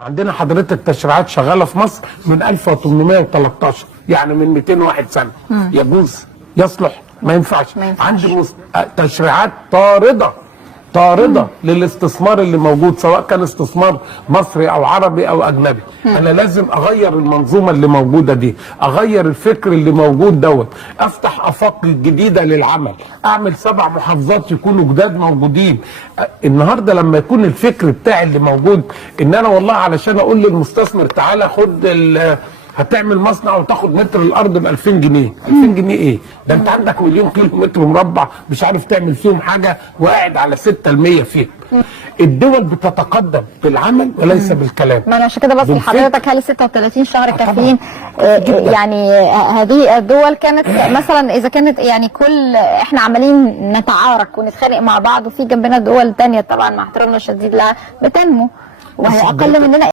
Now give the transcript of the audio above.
عندنا حضرتك تشريعات شغاله في مصر من 1813، يعني من 201 سنه. يجوز؟ يصلح؟ ما ينفعش. عندي تشريعات طارده للاستثمار اللي موجود، سواء كان استثمار مصري او عربي او اجنبي. انا لازم اغير المنظومه اللي موجوده دي، اغير الفكر اللي موجود دوت، افتح افاق جديده للعمل، اعمل 7 محافظات يكونوا جداد موجودين. النهارده لما يكون الفكر بتاعي اللي موجود ان انا والله علشان اقول للمستثمر تعالى خد هتعمل مصنع وتاخد متر الارض ب 2000 جنيه، 2000 جنيه ايه؟ ده انت عندك مليون كيلو متر مربع مش عارف تعمل فيهم حاجه وقاعد على 6% فيهم. الدول بتتقدم بالعمل وليس بالكلام. ما انا عشان كده بسأل حضرتك، هل 36 شهر كافيين؟ يعني هذه الدول كانت مثلا اذا كانت يعني كل احنا عمالين نتعارك ونتخانق مع بعض، وفي جنبنا دول ثانيه طبعا مع احترامنا الشديد لها بتنمو وهي اقل مننا.